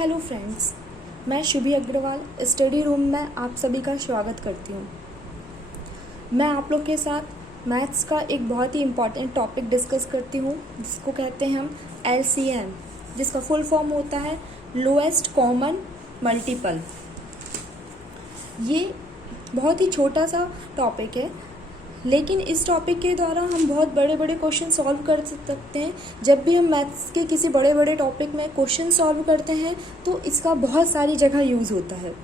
Hello friends, मैं Shubhi Agarwal study room में आप सभी का स्वागत करती हूँ। मैं आप लोग के साथ मैथ्स का एक बहुत ही इम्पॉर्टेंट टॉपिक डिस्कस करती हूँ जिसको कहते हैं हम LCM, जिसका फुल फॉर्म होता है लोएस्ट कॉमन मल्टीपल। ये बहुत ही छोटा सा टॉपिक है, लेकिन इस टॉपिक के द्वारा हम बहुत बड़े बड़े क्वेश्चन सॉल्व कर सकते हैं। जब भी हम मैथ्स के किसी बड़े बड़े टॉपिक में क्वेश्चन सॉल्व करते हैं तो इसका बहुत सारी जगह यूज़ होता है।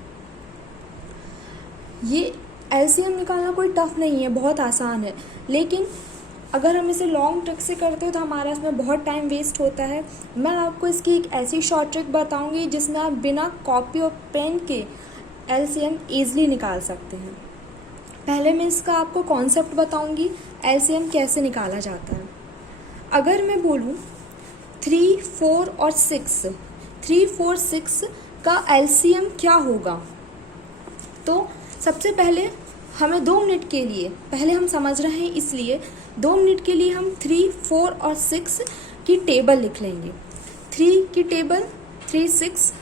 ये LCM निकालना कोई टफ नहीं है, बहुत आसान है, लेकिन अगर हम इसे लॉन्ग ट्रिक से करते हो तो हमारा इसमें बहुत टाइम वेस्ट होता है। मैं आपको इसकी एक ऐसी शॉर्ट ट्रिक बताऊँगी जिसमें आप बिना कॉपी और पेन के LCM ईज़िली निकाल सकते हैं। पहले मैं इसका आपको कॉन्सेप्ट बताऊंगी, LCM कैसे निकाला जाता है। अगर मैं बोलूँ 3, 4 और 6, 3, 4, 6 का LCM क्या होगा, तो सबसे पहले हमें 2 मिनट के लिए, पहले हम समझ रहे हैं इसलिए 2 मिनट के लिए हम 3, 4 और 6 की टेबल लिख लेंगे। 3 की टेबल 3, 6,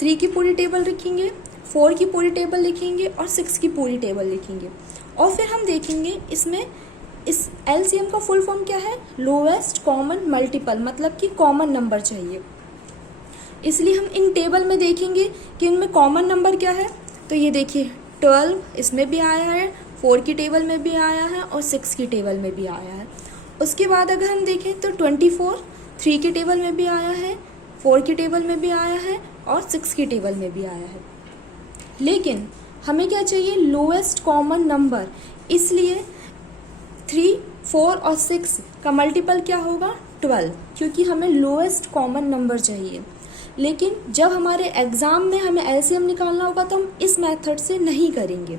3 की पूरी टेबल लिखेंगे, 4 की पूरी टेबल लिखेंगे और 6 की पूरी टेबल लिखेंगे। और फिर हम देखेंगे इसमें इस LCM का फुल फॉर्म क्या है, लोएस्ट कॉमन मल्टीपल, मतलब कि कॉमन नंबर चाहिए। इसलिए हम इन टेबल में देखेंगे कि इनमें कॉमन नंबर क्या है। तो ये देखिए 12 इसमें भी आया है, 4 की टेबल में भी आया है और 6 की टेबल में भी आया है। उसके बाद अगर हम देखें तो 24 3 की टेबल में भी आया है, 4 की टेबल में भी आया है और 6 की टेबल में भी आया है। लेकिन हमें क्या चाहिए, लोएस्ट कॉमन नंबर, इसलिए 3, 4 और 6 का मल्टीपल क्या होगा, 12, क्योंकि हमें लोएस्ट कॉमन नंबर चाहिए। लेकिन जब हमारे एग्ज़ाम में हमें LCM निकालना होगा तो हम इस मेथड से नहीं करेंगे।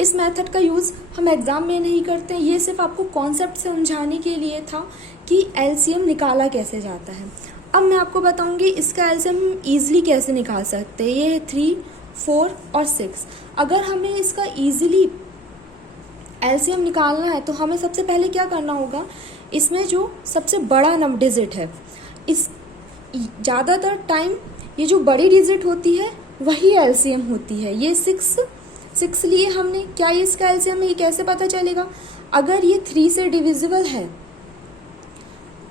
इस मेथड का यूज़ हम एग्ज़ाम में नहीं करते हैं। ये सिर्फ आपको कॉन्सेप्ट समझाने के लिए था कि LCM निकाला कैसे जाता है। अब मैं आपको बताऊंगी इसका LCM ईज़िली कैसे निकाल सकते हैं। ये है 3, 4 और 6। अगर हमें इसका ईज़िली LCM निकालना है तो हमें सबसे पहले क्या करना होगा, इसमें जो सबसे बड़ा नंबर डिजिट है, इस ज़्यादातर ये जो बड़ी डिजिट होती है वही LCM होती है। ये 6 लिए हमने, क्या ये इसका LCM है, ये कैसे पता चलेगा, अगर ये 3 से डिविजिबल है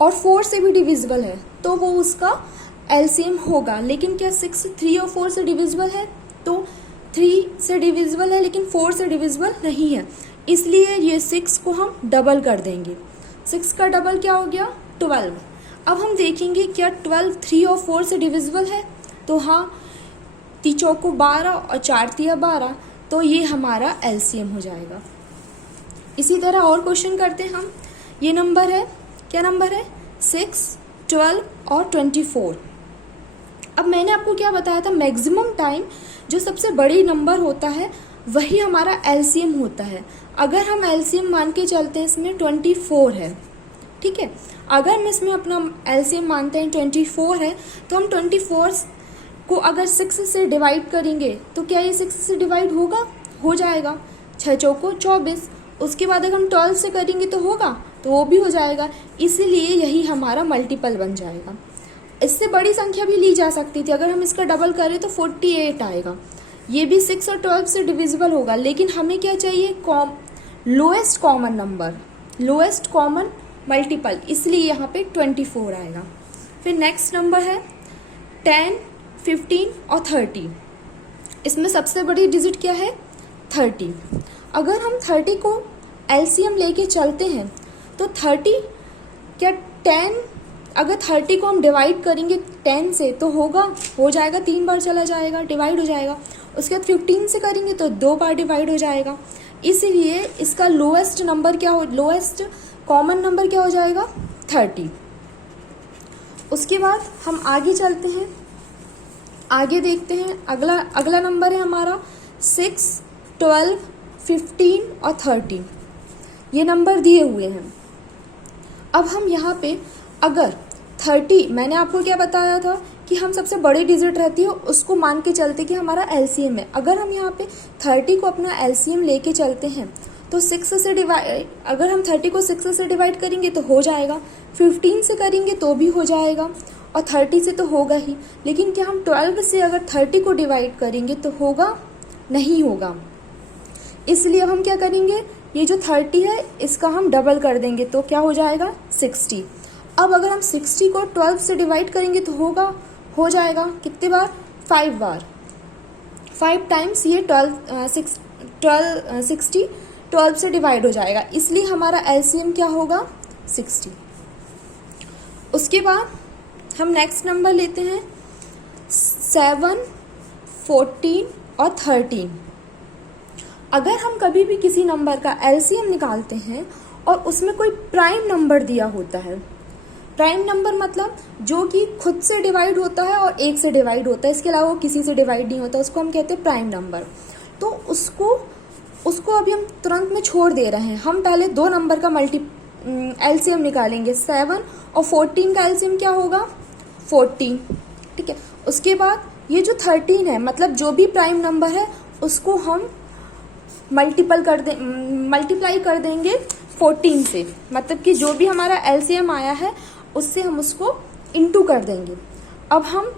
और 4 से भी डिविजिबल है तो वो उसका LCM होगा। लेकिन क्या 6 3 और 4 से डिविजिबल है, तो 3 से डिविजिबल है लेकिन 4 से डिविजिबल नहीं है, इसलिए ये 6 को हम डबल कर देंगे। 6 का डबल क्या हो गया, 12। अब हम देखेंगे क्या 12 3 और 4 से डिविजिबल है, तो हाँ, 3 चौको 12 और 4 तिया 12, तो ये हमारा LCM हो जाएगा। इसी तरह और क्वेश्चन करते हैं हम। ये नंबर है, क्या नंबर है, 6, 12 और 24। अब मैंने आपको क्या बताया था, मैक्सिमम टाइम जो सबसे बड़ी नंबर होता है वही हमारा LCM होता है। अगर हम LCM मान के चलते हैं, इसमें 24 है, ठीक है। अगर हम इसमें अपना LCM मानते हैं 24 है, तो हम 24 को अगर 6 से डिवाइड करेंगे तो क्या ये 6 से डिवाइड होगा, हो जाएगा। 6 चौको 24। उसके बाद अगर हम 12 से करेंगे तो होगा, तो वो भी हो जाएगा। इसीलिए यही हमारा मल्टीपल बन जाएगा। इससे बड़ी संख्या भी ली जा सकती थी, अगर हम इसका डबल करें तो 48 आएगा। ये भी 6 और 12 से डिविजिबल होगा, लेकिन हमें क्या चाहिए, lowest common number, lowest common multiple, इसलिए यहाँ पे 24 आएगा। फिर नेक्स्ट नंबर है 10, 15 और 30। इसमें सबसे बड़ी डिजिट क्या है, 30। अगर हम 30 को LCM लेके चलते हैं तो 30 क्या 10, अगर 30 को हम डिवाइड करेंगे 10 से तो हो जाएगा, 3 बार चला जाएगा, डिवाइड हो जाएगा। उसके बाद 15 से करेंगे तो 2 बार डिवाइड हो जाएगा। इसीलिए इसका लोएस्ट नंबर क्या हो, लोएस्ट कॉमन नंबर क्या हो जाएगा, 30। उसके बाद हम आगे चलते हैं, आगे देखते हैं। अगला नंबर है हमारा 6, 12, 15 और 30। ये नंबर दिए हुए हैं। अब हम यहाँ पे अगर 30, मैंने आपको क्या बताया था कि हम सबसे बड़ी डिजिट रहती है उसको मान के चलते कि हमारा LCM है। अगर हम यहाँ पे 30 को अपना LCM लेके चलते हैं तो 6 से डिवाइड, अगर हम 30 को 6 से डिवाइड करेंगे तो हो जाएगा, 15 से करेंगे तो भी हो जाएगा, और 30 से तो होगा ही, लेकिन क्या हम 12 से अगर 30 को डिवाइड करेंगे तो होगा? नहीं होगा। इसलिए अब हम क्या करेंगे, ये जो 30 है इसका हम डबल कर देंगे तो क्या हो जाएगा? 60। अब अगर हम 60 को 12 से डिवाइड करेंगे तो हो जाएगा कितने बार? 5 बार। 5 टाइम्स ये 60 12 से डिवाइड हो जाएगा, इसलिए हमारा एलसीएम क्या होगा? 60। उसके बाद हम नेक्स्ट नंबर लेते हैं 7, 14 और 13। अगर हम कभी भी किसी नंबर का एलसीएम निकालते हैं और उसमें कोई प्राइम नंबर दिया होता है, प्राइम नंबर मतलब जो कि खुद से डिवाइड होता है और 1 से डिवाइड होता है, इसके अलावा वो किसी से डिवाइड नहीं होता, उसको हम कहते हैं प्राइम नंबर। तो उसको अभी हम तुरंत में छोड़ दे रहे हैं। हम पहले 2 नंबर का एलसीएम निकालेंगे। 7 और 14 का एलसीएम क्या होगा? 14। ठीक है। उसके बाद ये जो 13 है, मतलब जो भी प्राइम नंबर है उसको हम मल्टीप्लाई कर देंगे 14 से, मतलब कि जो भी हमारा एलसीएम आया है उससे हम उसको इंटू कर देंगे। अब हम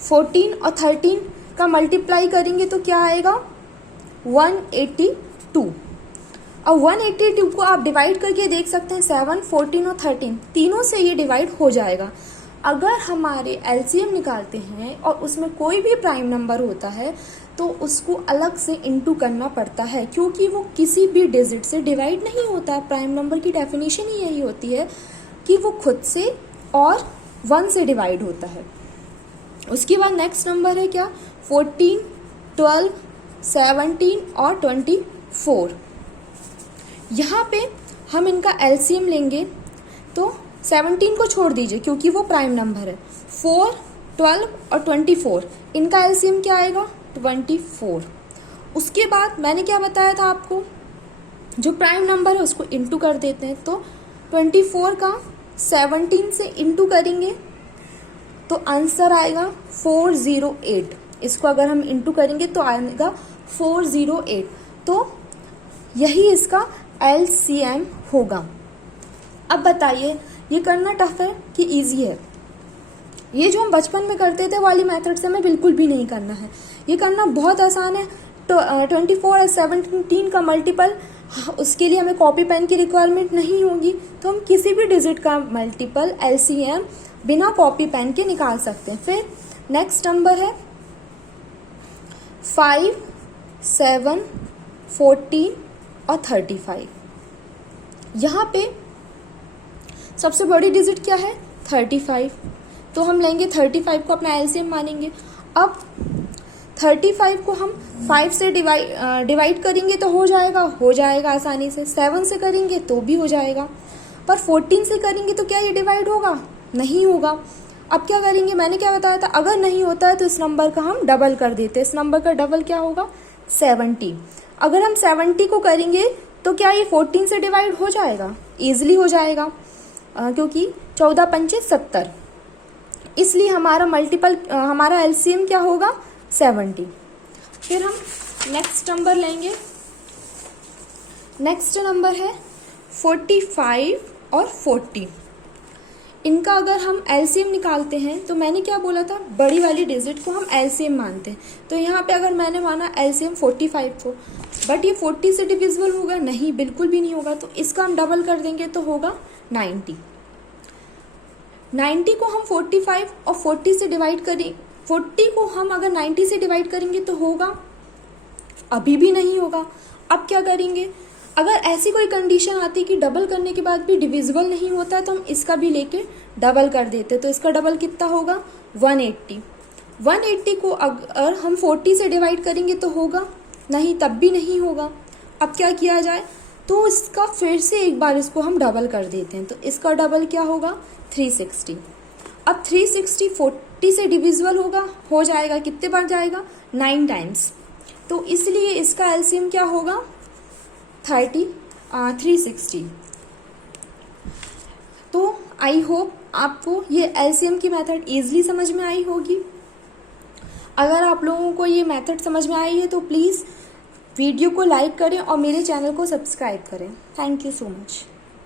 14 और 13 का मल्टीप्लाई करेंगे तो क्या आएगा? 182। अब 182 को आप डिवाइड करके देख सकते हैं 7, 14 और 13 तीनों से ये डिवाइड हो जाएगा। अगर हमारे एलसीएम निकालते हैं और उसमें कोई भी प्राइम नंबर होता है तो उसको अलग से इंटू करना पड़ता है, क्योंकि वो किसी भी डिजिट से डिवाइड नहीं होता है। प्राइम नंबर की डेफिनेशन ही यही होती है कि वो खुद से और 1 से डिवाइड होता है। उसके बाद नेक्स्ट नंबर है क्या? 14, 12, 17 और 24। यहाँ पे हम इनका एलसीएम लेंगे तो 17 को छोड़ दीजिए क्योंकि वो प्राइम नंबर है। 4, 12 और 24 इनका एलसीएम क्या आएगा? 24। उसके बाद मैंने क्या बताया था आपको, जो प्राइम नंबर है उसको इंटू कर देते हैं। तो 24 का 17 से इंटू करेंगे तो आंसर आएगा 408। इसको अगर हम इंटू करेंगे तो आएगा 408। तो यही इसका एलसीएम होगा। अब बताइए ये करना टफ है कि इजी है? ये जो हम बचपन में करते थे वाली मेथड से हमें बिल्कुल भी नहीं करना है। ये करना बहुत आसान है। तो 24 और 17 का मल्टीपल, उसके लिए हमें कॉपी पेन की रिक्वायरमेंट नहीं होगी, तो हम किसी भी डिजिट का मल्टीपल एलसीएम बिना कॉपी पेन के निकाल सकते हैं। फिर नेक्स्ट नंबर है 5, 7, 14 और 35। यहाँ पे सबसे बड़ी डिजिट क्या है? 35। तो हम लेंगे 35 को अपना एलसीएम मानेंगे। अब 35 को हम 5 से डिवाइड करेंगे तो हो जाएगा आसानी से। 7 से करेंगे तो भी हो जाएगा, पर 14 से करेंगे तो क्या ये डिवाइड होगा? नहीं होगा। अब क्या करेंगे? मैंने क्या बताया था, अगर नहीं होता है तो इस नंबर का हम डबल कर देते हैं। इस नंबर का डबल क्या होगा? 70। अगर हम 70 को करेंगे तो क्या ये 14 से डिवाइड हो जाएगा? ईजिली हो जाएगा, क्योंकि 14 पंचे 70। इसलिए हमारा एलसीएम क्या होगा? 70। फिर हम नेक्स्ट नंबर लेंगे। नेक्स्ट नंबर है 45 और 40। इनका अगर हम एलसीएम निकालते हैं तो मैंने क्या बोला था, बड़ी वाली डिजिट को हम एलसीएम मानते हैं। तो यहाँ पे अगर मैंने माना एलसीएम 45 को, बट ये 40 से डिविजिबल होगा? नहीं, बिल्कुल भी नहीं होगा। तो इसका हम डबल कर देंगे तो होगा 90। 90 को हम 45 और 40 से डिवाइड करें, 40 को हम अगर 90 से डिवाइड करेंगे तो होगा? अभी भी नहीं होगा। अब क्या करेंगे? अगर ऐसी कोई कंडीशन आती कि डबल करने के बाद भी डिविजिबल नहीं होता है तो हम इसका भी लेके डबल कर देते। तो इसका डबल कितना होगा? 180। 180 को अगर हम 40 से डिवाइड करेंगे तो होगा? नहीं, तब भी नहीं होगा। अब क्या किया जाए? तो इसका फिर से एक बार इसको हम डबल कर देते हैं। तो इसका डबल क्या होगा? 360। अब 360 40 से डिविजिबल होगा? हो जाएगा। कितने बार जाएगा? 9 टाइम्स। तो इसलिए इसका एलसीएम क्या होगा? 360। तो आई होप आपको ये एलसीएम की मेथड ईजिली समझ में आई होगी। अगर आप लोगों को ये मेथड समझ में आई है तो प्लीज़ वीडियो को लाइक करें और मेरे चैनल को सब्सक्राइब करें। Thank you so much.